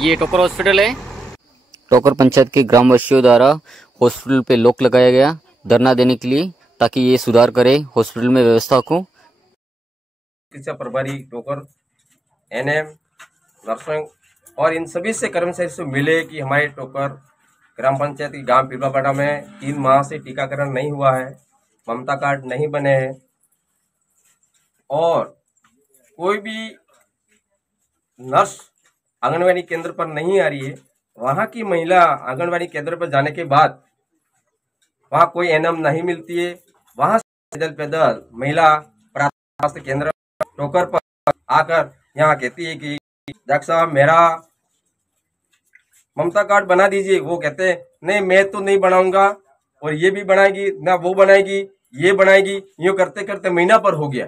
ये टोकर हॉस्पिटल है। टोकर पंचायत के ग्रामवासियों द्वारा हॉस्पिटल पे लॉक लगाया गया धरना देने के लिए, ताकि ये सुधार करे हॉस्पिटल में व्यवस्था को। चिकित्सा प्रभारी टोकर, एनएम, नर्सिंग और इन सभी से कर्मचारी से मिले कि हमारे टोकर ग्राम पंचायत की गांव पिपलापाटा में 3 माह से टीकाकरण नहीं हुआ है, ममता कार्ड नहीं बने हैं और कोई भी नर्स आंगनवाड़ी केंद्र पर नहीं आ रही है। वहां की महिला आंगनवाड़ी केंद्र पर जाने के बाद वहां कोई एनएम नहीं मिलती है। वहां से पैदल पैदल महिला प्राथमिक स्वास्थ्य केंद्र टोकर पर आकर यहाँ कहती है कि डॉक्टर साहब मेरा ममता कार्ड बना दीजिए। वो कहते हैं नहीं मैं तो नहीं बनाऊंगा, और ये भी बनाएगी ना वो बनाएगी ये बनाएगी। यूं करते करते महीना पर हो गया।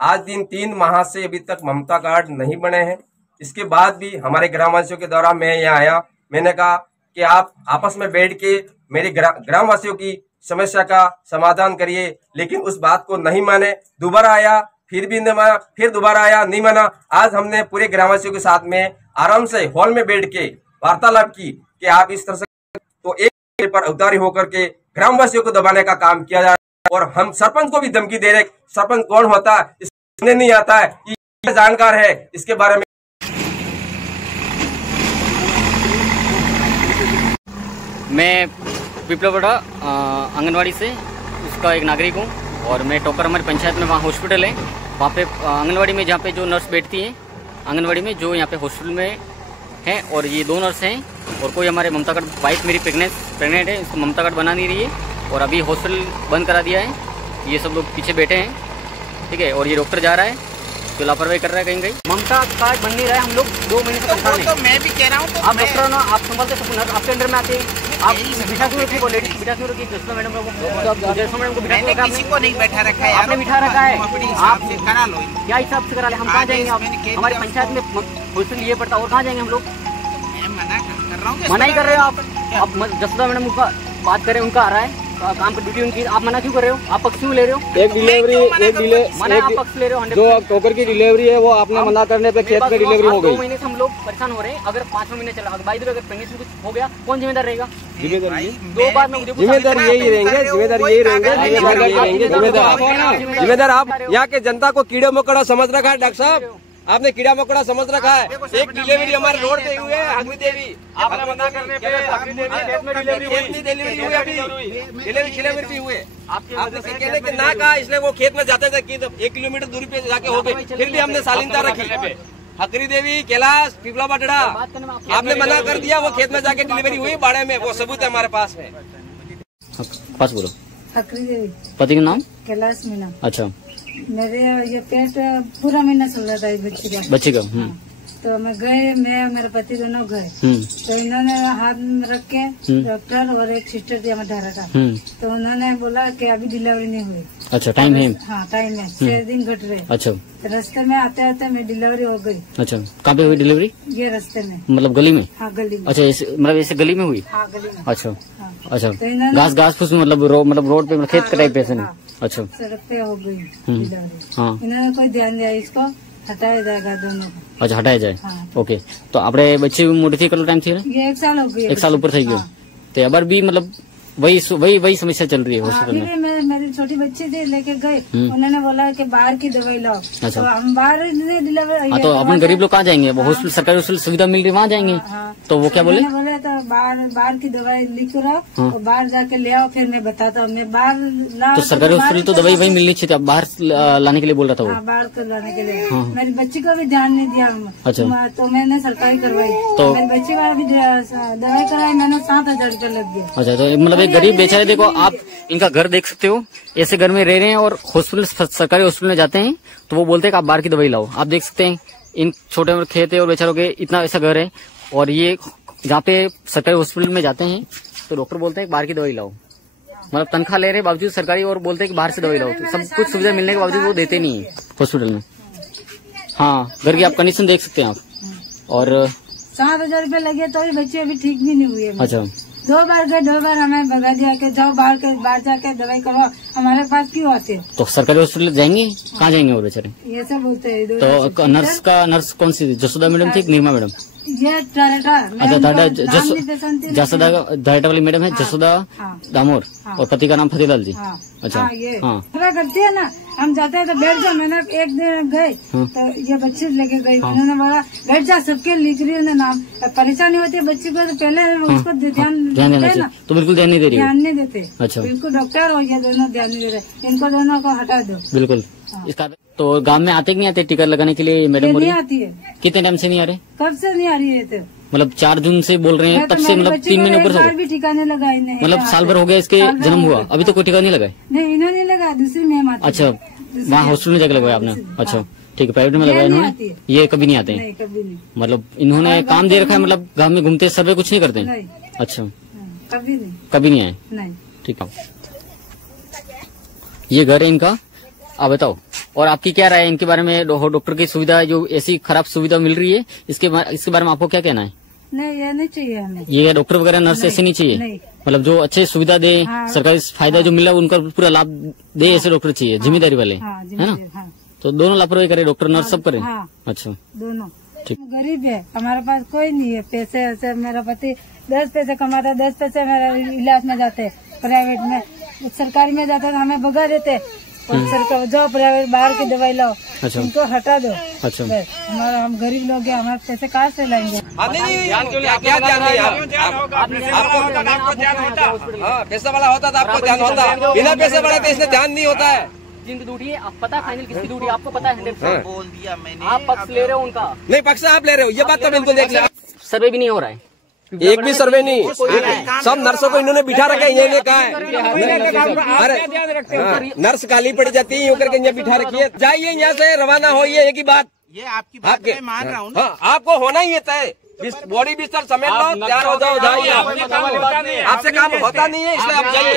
आज दिन 3 माह से अभी तक ममता कार्ड नहीं बने हैं। इसके बाद भी हमारे ग्रामवासियों के द्वारा मैं यहाँ आया, मैंने कहा कि आप आपस में बैठ के मेरे ग्रामवासियों की समस्या का समाधान करिए, लेकिन उस बात को नहीं माने। दोबारा आया, फिर भी नहीं माना, फिर दोबारा आया, नहीं माना। आज हमने पूरे ग्रामवासियों के साथ में आराम से हॉल में बैठ के वार्तालाप की कि आप इस तरह से तो एक पर अवतारी होकर के ग्रामवासियों को दबाने का काम किया जा रहा है। और हम सरपंच को भी धमकी दे रहे। सरपंच कौन होता है इसमें नहीं आता है, ये जानकार है इसके बारे में। मैं पिपलापाटा आंगनवाड़ी से उसका एक नागरिक हूँ, और मैं टोकर हमारी पंचायत में वहाँ हॉस्पिटल है, वहाँ पे आंगनवाड़ी में जहाँ पे जो नर्स बैठती है आंगनवाड़ी में, जो यहाँ पे हॉस्पिटल में है, और ये 2 नर्स हैं। और कोई हमारे ममता कार्ड, वाइफ मेरी प्रेग्नेंट है, इसको ममता कार्ड बना नहीं रही है, और अभी हॉस्पिटल बंद करा दिया है। ये सब लोग पीछे बैठे हैं, ठीक है। और ये डॉक्टर जा रहा है जो लापरवाही कर रहा है कहीं कहीं। ममता कार्ड बन नहीं रहा है, हम लोग 2 महीने से परेशान हैं। तो मैं भी कह रहा हूँ, आप डॉक्टर हो ना, आप संभालते सब नर्स आपके अंडर में आते हैं। आप बिठा क्यों रखी, बोले बिठा क्यों रखी जसमा मैडम को, जसमा मैडम को बिठा क्यों रखा? किसी को नहीं बैठा रखा है, आपने बिठा रखा है। अपने हिसाब से करा लो। क्या हिसाब से करा ले? हम कहाँ जाएंगे? हमारी पंचायत में हॉस्पिटल ये पड़ता, और कहाँ जाएंगे हम लोग? मैं मना कर रहा हूँ। मना ही कर रहे हो आप जसदा मैडम का बात करें, उनका आ रहा है काम की ड्यूटी उनकी, आप मना क्यों कर रहे हो? आप पक्ष क्यों ले रहे हो? एक डिलीवरी मना आप पक्ष ले रहे हो। जो टोकर की डिलीवरी है वो आपने मना करने पे खेत में डिलीवरी हो गई। 2 महीने से हम लोग परेशान हो रहे हैं। अगर 5वें महीने चला, अगर अगर प्रेगनेंसी कुछ हो गया, कौन जिम्मेदार रहेगा? जिम्मेदार यही रहेंगे, जिम्मेदार आप यहाँ के जनता को कीड़े मकोड़ा समझ रखा है। डॉक्टर साहब आपने कीड़ा मकोड़ा समझ रखा है। एक डिलीवरी हमारे रोड पे हुई है, अग्नि देवी, आपने मना करने पे अग्नि देवी खेत में डिलीवरी हुई, अभी डिलीवरी हुई है। आपने कहने के ना कहा, इसलिए वो खेत में जाते थे कि 1 किलोमीटर दूरी पे जाके हो गई, फिर भी हमने शालीनता रखी। अग्नि देवी, कैलाश, पिपलापाटा आपने मना कर दिया, वो खेत में जाके डिलीवरी हुई बाड़े में, वो सबूत है हमारे पास में। पास बोलो। अग्नि देवी। पति का नाम? कैलाश मीना। अच्छा। मेरे ये पेट पूरा महीना चल रहा था इस बच्चे का। तो मैं गए, मैं मेरे पति दोनों गए, तो इन्होंने हाथ में रख के डॉक्टर और एक सिस्टर थी हमारे धारा का, तो उन्होंने बोला कि अभी डिलीवरी नहीं हुई। अच्छा, टाइम है? हाँ टाइम है, 6 दिन घट रहे। अच्छा। तो रास्ते में आते आते मैं डिलीवरी हो गई। अच्छा, कहाँ पे हुई डिलीवरी? ये रास्ते में, मतलब गली में? हाँ गली में। अच्छा, मतलब ऐसे गली में हुई? हाँ गली में। अच्छा अच्छा। तो घास फूस में, मतलब रोड पे, खेत के टाइप पे? अच्छा, सड़क पे हो गई डिलीवरी। हाँ। इन्होंने कोई ध्यान दिया, इसको हटाया जाएगा दोनों को। अच्छा, हटाया जाए। हाँ। ओके। तो आपने बच्ची मोटी थी, कल टाइम थी? ये 1 साल हो गई। 1 साल ऊपर थी गयो। तो अबर भी मतलब वही समस्या चल रही है हॉस्पिटल में। मेरी छोटी बच्ची थी, लेके गए, उन्होंने बोला कि बाहर की दवाई लाओ। अच्छा। तो हम बाहर डिलीवरी। तो अपन गरीब लोग कहाँ जाएंगे? वो हॉस्पिटल, सरकारी हॉस्पिटल सुविधा मिल रही, वहाँ जाएंगे। तो वो क्या बोले? बोले तो बाहर की दवाई लिख रहा, और बाहर जाके ले आओ, फिर मैं बताता हूँ। मैं बाहर ला, तो सरकारी हॉस्पिटल तो दवाई वही मिलनी चाहिए, बाहर लाने के लिए बोल रहा था वो। बाहर को लाने के लिए मेरी बच्ची को भी ध्यान नहीं दिया। अच्छा। तो मैंने सरकारी करवाई, तो मेरी बच्ची का भी दवाई कराई, मैंने 7,000 रूपये लग गया। अच्छा, तो मतलब एक गरीब बेचारे, देखो आप इनका घर देख सकते हो, ऐसे घर में रह रहे हैं, और हॉस्पिटल, सरकारी हॉस्पिटल में जाते हैं तो वो बोलते हैं कि आप बाहर की दवाई लाओ। आप देख सकते हैं इन छोटे मोटे खेत है और बेचारों के इतना ऐसा घर है, और ये जहाँ पे सरकारी हॉस्पिटल में जाते हैं तो डॉक्टर बोलते हैं बाहर की दवाई लाओ। मतलब तनख्वाह ले रहे बावजूद सरकारी, और बोलते हैं कि बाहर से दवाई लाओ। तो सब कुछ सुविधा मिलने के बावजूद वो देते नहीं है हॉस्पिटल में। हाँ, घर की आप कंडीशन देख सकते हैं आप। और 7,000 रूपये लगे तो ये बच्चे अभी ठीक भी नहीं हुए। अच्छा। 2 बार गए, 2 बार हमें भगा दिया कि जाओ बाहर जाके दवाई करवाओ, हमारे पास क्यों आते? तो सरकारी हॉस्पिटल जाएंगे, कहाँ जाएंगे वो बेचारे? ये सब बोलते हैं। तो नर्स कौन सी थी? जसोदा मैडम थी, निर्मा मैडम? ये डायरेक्टर अच्छा जसोदा डायरेक्टर वाली मैडम है जसोदा दामोर और पति का नाम फतेहलाल जी। अच्छा ये पूरा करती है ना। हम जाते हैं तो बैठ जाओ। मैंने एक दिन गए तो ये बच्चे लेके गई। उन्होंने बोला बैठ जा, सबके लिख रही है नाम। परेशानी होती है बच्चे को तो पहले उसको ध्यान देना चाहिए। तो बिल्कुल ध्यान नहीं दे रही, ध्यान नहीं देते। अच्छा बिल्कुल डॉक्टर और ये दोनों ध्यान नहीं दे रहे। इनको दोनों को हटा दो बिल्कुल। इसका तो गांव में आते कि नहीं आते टीका लगाने के लिए मैडम? नहीं आती है। कितने टाइम से नहीं आ रहे? कब से नहीं आ रही है? तो मतलब 4 जून से बोल रहे हैं, तब से मतलब 3 महीने ऊपर भी टीका नहीं लगाई नहीं। मतलब साल भर हो गया इसके जन्म हुआ, अभी तो कोई टीका नहीं लगाए? नहीं, इन्होंने लगा दूसरी मैम आती। अच्छा, वहाँ हॉस्पिटल में जाकर लगवाया आपने? अच्छा ठीक है, प्राइवेट में लगाया इन्होंने? ये कभी नहीं आते हैं? कभी नहीं। मतलब इन्होंने काम दे रखा है, मतलब गाँव में घूमते सर्वे कुछ नहीं करते हैं? अच्छा, कभी नहीं, कभी नहीं आए? नहीं। ठीक है, ये घर है इनका। आप बताओ, और आपकी क्या राय है इनके बारे में? डॉक्टर की सुविधा जो ऐसी खराब सुविधा मिल रही है, इसके बारे में आपको क्या कहना है? नहीं, ये नहीं चाहिए हमें। ये डॉक्टर वगैरह नर्स ऐसे नहीं चाहिए? नहीं। मतलब जो अच्छे सुविधा दे, सरकारी फायदा जो मिला उनका पूरा लाभ दे, ऐसे डॉक्टर चाहिए, जिम्मेदारी वाले, है ना? तो दोनों लापरवाही करे, डॉक्टर नर्स सब करे? अच्छा, दोनों। ठीक। गरीब है, हमारे पास कोई नहीं है पैसे ऐसे। मेरा पति 10 पैसे कमाता है, 10 पैसे मेरा इलाज में जाते हैं। प्राइवेट में, सरकारी में जाते हैं तो हमें भगा देते। सरकार जाओ प्राइवेट, बाहर की दवाई लाओ। अच्छा, इनको हटा दो। अच्छा, हमारा हम गरीब लोग हैं, हमारे पैसे कहाँ से लाएंगे? पैसा वाला होता था आपको ध्यान होता, बिना पैसे वाला तो इसमें ध्यान नहीं होता है। जिनकी ड्यूटी है, आप पता फाइनल किसकी ड्यूटी आपको पता है? बोल दिया मैंने। आप पक्ष ले रहे हो उनका? नहीं, पक्ष आप ले रहे हो, ये बात तो बिल्कुल देख लिया। सर्वे भी नहीं हो रहा है, एक भी सर्वे नहीं। सब नर्सों को इन्होंने बिठा रखा है, इन्होंने कहा है। अरे नर्स काली पड़ जाती है, यूँ करके यहाँ बिठा रखी है। जाइए यहाँ से, रवाना होइए, एक ही बात। ये आपकी बात मैं मान रहा हूँ। हाँ, आपको होना ही है तय। बॉडी बिस्तर समेट लो, तैयार हो जाओ, जाइए। आपसे काम होता नहीं है, इसलिए आप जाइए।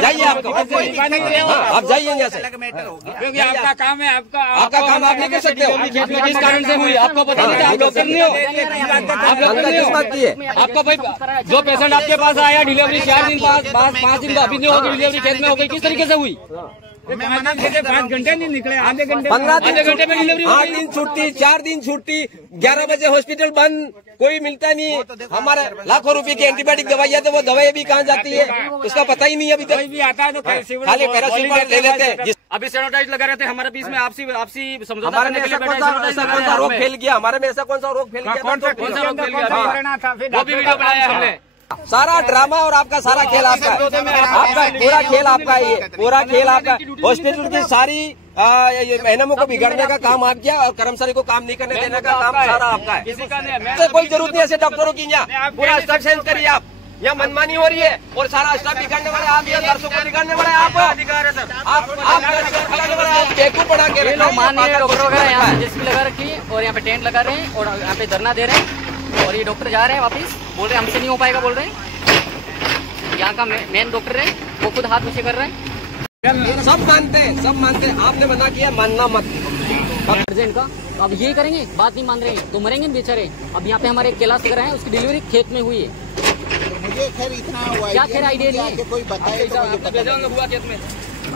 जाइए, आप जाइए यहाँ से। क्योंकि आपका काम है, आपका काम आप नहीं कर सकते हो। किस कारण से हुई आपको पता नहीं? आप डॉक्टर नहीं हो, आप डॉक्टर नहीं हो। आपको भाई जो पेशेंट आपके पास आया, डिलीवरी 4 दिन बाद 5 दिन बाद अभी नहीं होगी, डिलीवरी खेत में हो गई, किस तरीके से हुई? 5 घंटे नहीं निकले, आधे घंटे 15 घंटे में डिलीवरी। 8 दिन छुट्टी, 4 दिन छुट्टी, 11 बजे हॉस्पिटल बंद, कोई मिलता नहीं। हमारे लाखों रुपए की एंटीबायोटिक दवाइयाँ, तो वो दवाई भी कहाँ जाती है उसका पता ही नहीं है अभी तक। भी आता है तो खाली पैरासिटामोल ले लेते हैं। अभी सैनिटाइज लगा रहे थे हमारे बीच में, आपसी समझौता हमारे करने में के ऐसा लिए कौन सा रोग फैल गया? हमारे में ऐसा कौन सा रोग फैल गया? कौन सा रोग फैल गया? वो भी वीडियो बनाया हमने। सारा ड्रामा और आपका सारा खेल आपका, आपका पूरा खेल आपका, ये पूरा खेल आपका। हॉस्पिटल की सारी मेहनतों को बिगाड़ने का काम आप किया, और कर्मचारी को काम नहीं करने देने का काम सारा आपका है। किसी का नहीं, तो कोई जरूरत नहीं ऐसे डॉक्टरों की। यहाँ पूरा स्टाफ चेंज करिए आप। यहाँ मनमानी हो रही है और सारा स्टाफ बिगाड़ने वाले आप, ये नर्सों को बिगाड़ने वाले आप। अधिकार है सर। आप बेवकूफ बना के रखो। माननीय डॉक्टर वगैरह यहाँ जेसीबी लगा रखी है और यहाँ पे टेंट लगा रहे हैं और यहाँ पे धरना दे रहे हैं। और ये डॉक्टर जा रहे हैं वापस, बोल रहे हैं हमसे नहीं हो पाएगा, बोल रहे हैं। यहाँ का मेन डॉक्टर है, वो खुद हाथ नीचे कर रहे हैं। सब मानते हैं, सब मानते हैं। आपने मना किया, मानना मत। अर्जेंट का अब ये करेंगे, बात नहीं मान रहे हैं तो मरेंगे बेचारे। अब यहाँ पे हमारे कैलाश वगैरह है, उसकी डिलीवरी खेत में हुई है। मुझे खैर इतना क्या खैर आइडिया नहीं है, कोई बताए तो मुझे पता हुआ खेत में।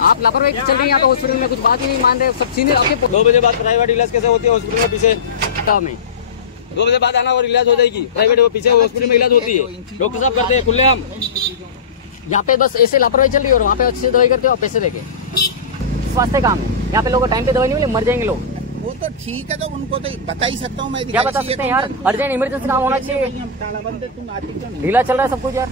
आप लापरवाही चल रही है यहाँ पे हॉस्पिटल में, कुछ बात ही नहीं मान रहे। सब सीनियर आपके 2 बजे बाद प्राइवेट इलाज कैसे होती है हॉस्पिटल में? पीछे में 2 बजे बाद आना और इलाज हो जाएगी। प्राइवेट पीछे हॉस्पिटल में इलाज होती है, डॉक्टर साहब करते हैं खुले हम। यहाँ पे बस ऐसे लापरवाही चल रही है और वहाँ पे अच्छी से दवाई करते हो आप पैसे देके। स्वास्थ्य काम है, यहाँ पे लोगों को टाइम पे दवाई नहीं मिले, मर जाएंगे लोग। वो तो ठीक है, तो उनको तो बता ही सकता हूँ मैं। क्या बता सकते हैं यार, अर्जेंट इमरजेंसी काम होना चाहिए। ढीला चल रहा है सब कुछ यार।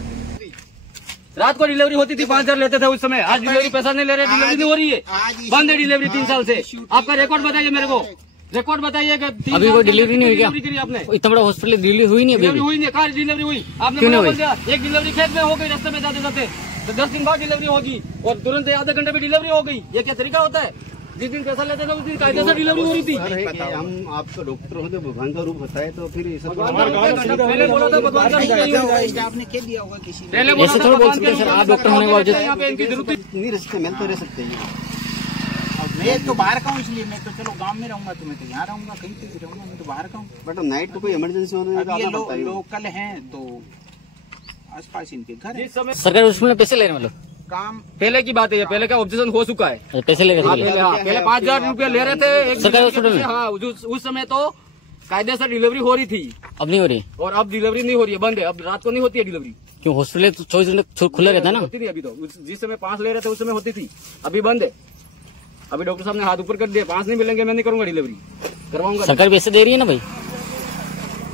रात को डिलीवरी होती थी, 5,000 लेते थे उस समय। आज डिलीवरी पैसा नहीं ले रहे, डिलीवरी नहीं हो रही है, बंद है डिलीवरी 3 साल से। आपका रिकॉर्ड बताइए मेरे को, रिकॉर्ड बताइए। अभी कोई डिलीवरी नहीं हुई क्या? करी आपने? इतना बड़ा हॉस्पिटल डिलीवरी हुई नहीं? डिलीवरी हुई नहीं, कहाँ डिलीवरी हुई? आपने बोल दिया एक डिलीवरी खेत में हो गई, रास्ते में जाते जाते, तो 10 दिन बाद डिलीवरी होगी और तुरंत आधे घंटे में डिलीवरी हो गई। ये क्या तरीका होता है? जिस दिन पैसा लेते थे उस दिन कायदे से डिलीवरी हो रही थी। हम आपका डॉक्टर होते भगवान का रूप होता है, तो फिर पहले बोला था भगवान का स्टाफ ने क्या दिया होगा किसी ने? ऐसे थोड़ा बोल सकते सर, आप डॉक्टर होने के बावजूद नहीं रह सकते, मिल तो रह सकते हैं। मैं तो बाहर का हूँ, इसलिए मैं तो चलो गांव में रहूंगा, तो मैं तो यहाँ रहूंगा, कहीं पे भी रहूंगा, मैं तो बाहर का हूँ। बट नाइट को कोई इमरजेंसी होने का ये लोकल हैं तो आसपास इनके घर है। सरकारी हॉस्पिटल में पैसे ले रहे हैं, मतलब काम पहले की बात है, ये पहले का ऑब्जेक्शन हो चुका है। पैसे ले रहे थे पहले 5,000 रुपया ले रहे थे एक सरकारी हॉस्पिटल में। हाँ, उस समय तो कायदेसर डिलीवरी हो रही थी, अब नहीं हो रही, और अब डिलीवरी नहीं हो रही है, बंद है। अब रात को नहीं होती है डिलीवरी। क्यों? हॉस्पिटल तो 24 घंटे खुला रहता है ना। होती थी अभी तो, जिस समय 5 ले रहे थे उस समय होती थी, अभी बंद है। अभी डॉक्टर साहब ने हाथ ऊपर कर दिया, 5 नहीं मिलेंगे, मैं नहीं करूंगा डिलीवरी, करवाऊंगा। सरकार पैसे दे रही है ना भाई।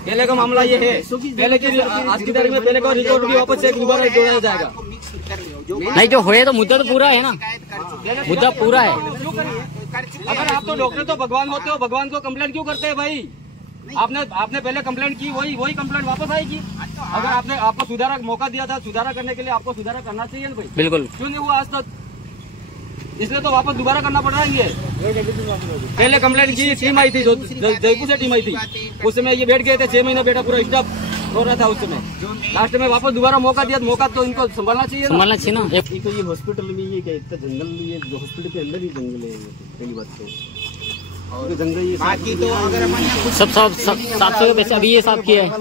पहले का मामला ये है, पहले की आज की तारीख में पहले का रिकॉर्ड भी वापस से दोबारा जोड़ा जाएगा। नहीं, जो हुए तो मुद्दा तो पूरा है ना, मुद्दा पूरा है। अगर आप तो डॉक्टर तो भगवान होते हो, भगवान को कंप्लेंट क्यों करते हैं भाई? आपने पहले कंप्लेंट की, वही कंप्लेंट वापस आएगी। अगर आपने आपको सुधारा मौका दिया था, सुधारा करने के लिए आपको सुधारा करना चाहिए ना भाई। बिल्कुल। क्यों नहीं हुआ आज तक? इसलिए तो वापस दोबारा करना पड़ रहा है ये। पहले कंप्लेंट की टीम आई थी, जो जयपुर से टीम आई थी, उस समय ये बैठ गए थे, 6 महीना बेटा पूरा स्टाफ हो रहा था उस समय। लास्ट में वापस दोबारा मौका दिया, मौका तो इनको संभालना चाहिए ना। एक तो ये हॉस्पिटल में ये क्या इतना जंगल, ये हॉस्पिटल के अंदर ही जंगल है, पहली बात तो। और जंगल ये बाकी तो अगर हमने सब साफ पैसे अभी ये साफ किया है ना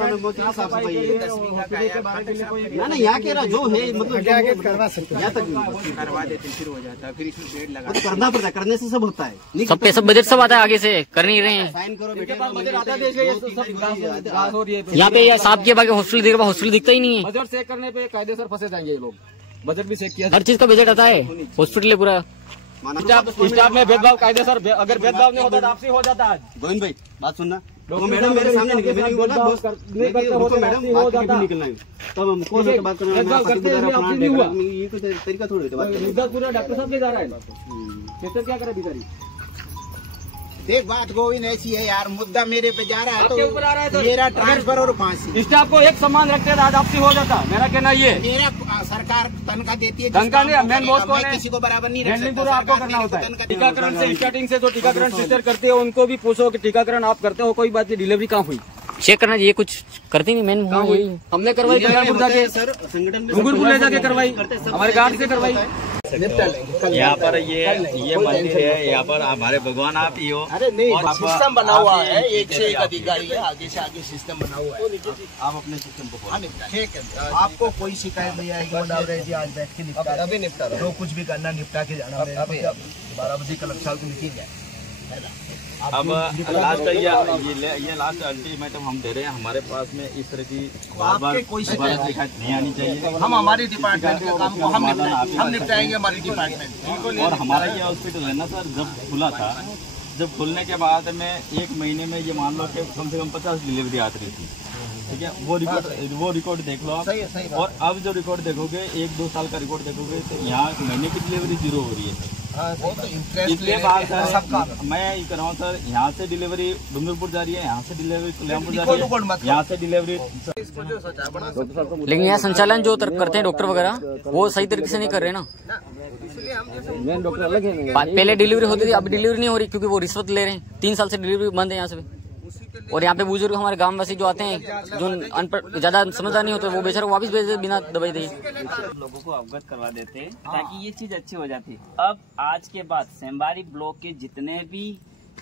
ना, यहाँ के जो है मतलब करवा सकते यहाँ तक करवा देते, फिर हो जाता, फिर इसमें बेड लगा तो करना पड़ता है, करने से सब होता है। सब पैसा बजट सब आता है, आगे से कर नहीं रहे हैं। साइन करो इनके पास बजट आता है, देख ये सब घास हो रही है। यहाँ पे साफ किया, बाकी हॉस्पिटल दिखता ही नहीं है। बजट चेक करने पे कायदेसर फंसे जाएंगे ये लोग। बजट भी चेक किया, हर चीज का बजट आता है, हॉस्पिटल है पूरा। स्टाफ में भेदभाव कायदेसर, अगर भेदभाव नहीं होता तो आपसे हो जाता आज। गोविंद भाई बात सुनना, वो मैडम मेरे सामने निकले, मैंने बोला बॉस नहीं करते हो तो मैडम हो जाता। निकलना है, तब हम कौन सा बात करना है, ये कोई तरीका थोड़ी है बात करने का। पूरा डॉक्टर साहब ले जा रहा है, कैसे क्या करे बेचारी। देख बात गोविंद ऐसी है यार, मुद्दा मेरे पे जा रहा है आपके ऊपर आ रहा है तो मेरा ट्रांसफर और फांसी। स्टाफ को एक सम्मान रखते थे, आज आपसी हो जाता। मेरा कहना ये, मेरा सरकार तनख्वाह देती है, तनख्वाह नहीं, मेन बॉस को मैं किसी को बराबर नहीं रख हैंडलिंग सकता, पूरा आपको सरकार करना मेरे होता को है। तनख्वाह टीकाकरण से स्टार्टिंग से जो टीकाकरण सिस्टर करते हो उनको भी पूछो कि टीकाकरण आप करते हो, कोई बात नहीं, डिलीवरी कहाँ हुई चेक करना चाहिए, कुछ करती नहीं। मेन कहाँ हुई? हमने करवाई कल्याणपुर जाके, सर संगठन में डूंगरपुर ले जाके करवाई, हमारे गार्ड से करवाई। यहाँ पर ये मंदिर है, यहाँ पर हमारे भगवान आप ही हो। अरे नहीं, और सिस्टम बना हुआ है, एक से एक अधिकारी है, आगे से आगे सिस्टम बना हुआ है। आप अपने सिस्टम को फॉलो ठीक है, आपको कोई शिकायत नहीं आएगी। आज बैठ के निपटा, अभी निपटा, जो कुछ भी करना निपटा के जाना। 12 बजे कल साल को निकल जाए। अब लास्ट ये लास्ट अल्टीमेटम हम दे रहे हैं, हमारे पास में इस तरह की बार कोई शिकायत नहीं आनी चाहिए। हम हमारी डिपार्टमेंट के काम को हम निपटाएंगे, हमारी डिपार्टमेंट। और हमारा ये हॉस्पिटल है ना सर, जब खुला था, जब खुलने के बाद में 1 महीने में ये मान लो कि कम से कम 50 डिलीवरी आती रही थी, ठीक है। वो रिकॉर्ड देख लो आप। और अब जो रिकॉर्ड देखोगे, 1-2 साल का रिकॉर्ड देखोगे, तो यहाँ महीने की डिलीवरी 0 हो रही है। इसलिए बात सर, मैं ये कर रहा हूँ सर, यहाँ से डिलीवरी डूंगरपुर जा रही है, यहाँ से डिलीवरी कल्याणपुर जा रही है, यहाँ से डिलीवरी। लेकिन यहाँ संचालन जो करते हैं डॉक्टर वगैरह, वो सही तरीके से नहीं कर रहे ना। मेन डॉक्टर अलग है। पहले डिलीवरी होती थी, अब डिलीवरी नहीं हो रही, क्योंकि वो रिश्वत ले रहे हैं। 3 साल से डिलीवरी बंद है यहाँ से। और यहाँ पे बुजुर्ग हमारे गांववासी जो आते हैं, जो अनपढ़ ज्यादा समझदार नहीं होते, वो बेचारे वापस भेज देते बिना दवाई दिए। लोगों को अवगत करवा देते ताकि ये चीज अच्छी हो जाती। अब आज के बाद सेमबारी ब्लॉक के जितने भी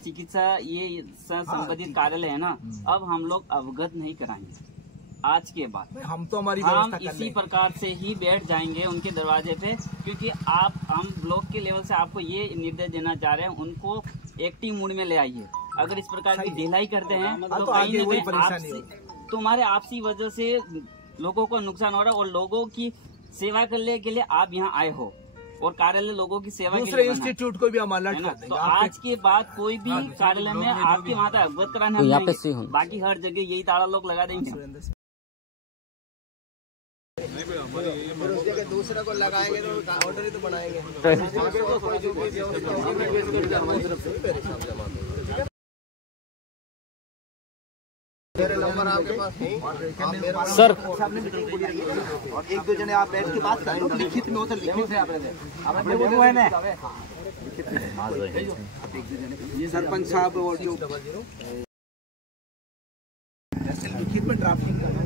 चिकित्सा ये संबंधित कार्यालय है ना, अब हम लोग अवगत नहीं कराएंगे। आज के बाद हम तो हमारी हम इसी प्रकार से ही बैठ जाएंगे उनके दरवाजे पे, क्योंकि हम ब्लॉक के लेवल से आपको ये निर्देश देना चाह रहे हैं, उनको एक्टिव मूड में ले आइए। अगर इस प्रकार की ढिलाई करते हैं तो कहीं न कहीं तुम्हारे आपसी वजह से लोगों को नुकसान हो रहा है, और लोगों की सेवा करने के लिए आप यहाँ आए हो, और कार्यालय लोगों की सेवा दूसरे इंस्टीट्यूट को भी हम अलर्ट कर देंगे। तो आज के बाद कोई भी कार्यालय में आपके वहाँ तक अवगत कराने हम जाएंगे, बाकी हर जगह यही ताला लोग लगा देंगे। दूसरे को लगाएंगे तो ऑर्डर ही तो बनाएंगे। नंबर आपके पास है सर, और 1-2 जने आप बैठ के बात करें, लिखित में हो तो लिखित में ये सरपंच साहब और जो लिखित में ड्राफ्टिंग करना।